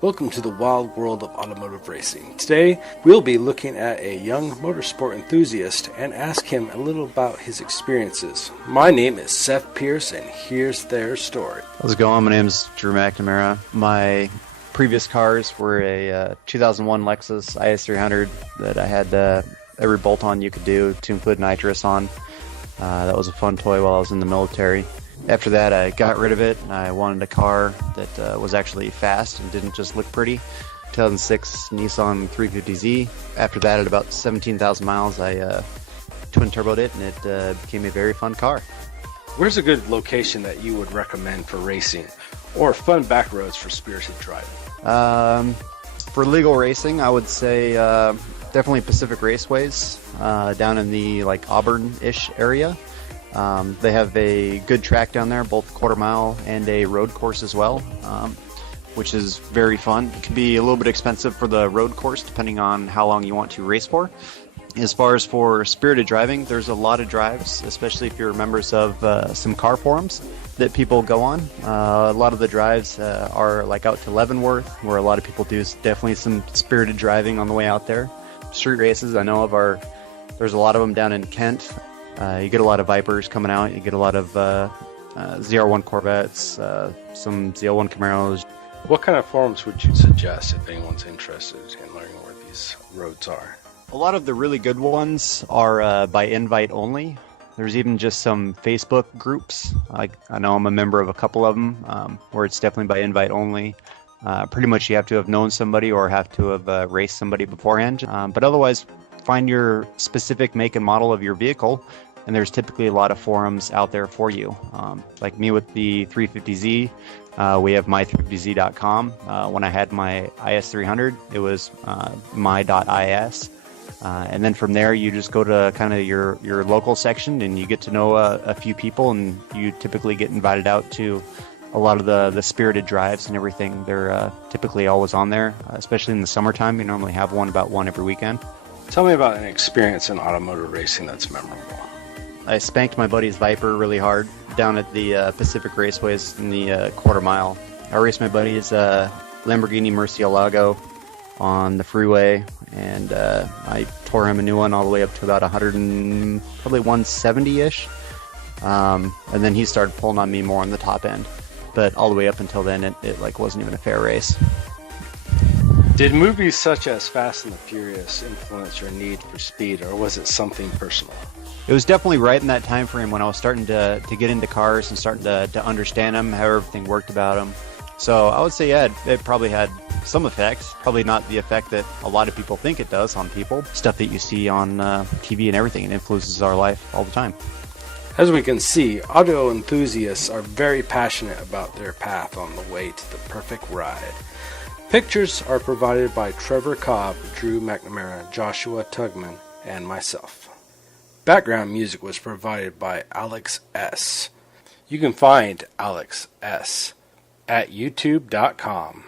Welcome to the wild world of automotive racing. Today, we'll be looking at a young motorsport enthusiast and ask him a little about his experiences. My name is Seth Pierce, and here's their story. How's it going? My name is Drew McNamara. My previous cars were a 2001 Lexus IS300 that I had every bolt-on you could do to include nitrous on. That was a fun toy while I was in the military. After that, I got rid of it. I wanted a car that was actually fast and didn't just look pretty. 2006 Nissan 350Z. After that, at about 17,000 miles, I twin-turboed it, and it became a very fun car. Where's a good location that you would recommend for racing or fun back roads for spirited driving? For legal racing, I would say definitely Pacific Raceways down in the Auburn-ish area. They have a good track down there, both quarter mile and a road course as well, which is very fun. It can be a little bit expensive for the road course depending on how long you want to race for. As far as for spirited driving, there's a lot of drives, especially if you're members of some car forums that people go on. A lot of the drives are out to Leavenworth, where a lot of people do definitely some spirited driving on the way out there. Street races I know of there's a lot of them down in Kent. You get a lot of Vipers coming out. You get a lot of ZR1 Corvettes, some ZL1 Camaros. What kind of forums would you suggest if anyone's interested in learning where these roads are? A lot of the really good ones are by invite only. There's even just some Facebook groups. I know I'm a member of a couple of them where it's definitely by invite only. Pretty much you have to have known somebody or have to have raced somebody beforehand. But otherwise, find your specific make and model of your vehicle, and there's typically a lot of forums out there for you. Like me with the 350Z, we have my350z.com. When I had my IS300, it was my.is. And then from there, you just go to kind of your local section, and you get to know a few people, and you typically get invited out to a lot of the spirited drives and everything. They're typically always on there, especially in the summertime. You normally have about one every weekend. Tell me about an experience in automotive racing that's memorable. I spanked my buddy's Viper really hard down at the Pacific Raceways in the quarter mile. I raced my buddy's Lamborghini Murcielago on the freeway, and I tore him a new one all the way up to about 170-ish. And then he started pulling on me more on the top end. But all the way up until then, it wasn't even a fair race. Did movies such as Fast and the Furious influence your need for speed, or was it something personal? It was definitely right in that time frame when I was starting to get into cars and starting to understand them, how everything worked about them. So I would say, yeah, it probably had some effect. Probably not the effect that a lot of people think it does on people. Stuff that you see on TV and everything, it influences our life all the time. As we can see, auto enthusiasts are very passionate about their path on the way to the perfect ride. Pictures are provided by Trevor Cobb, Drew McNamara, Joshua Tugman, and myself. Background music was provided by Alex S. You can find Alex S. at youtube.com.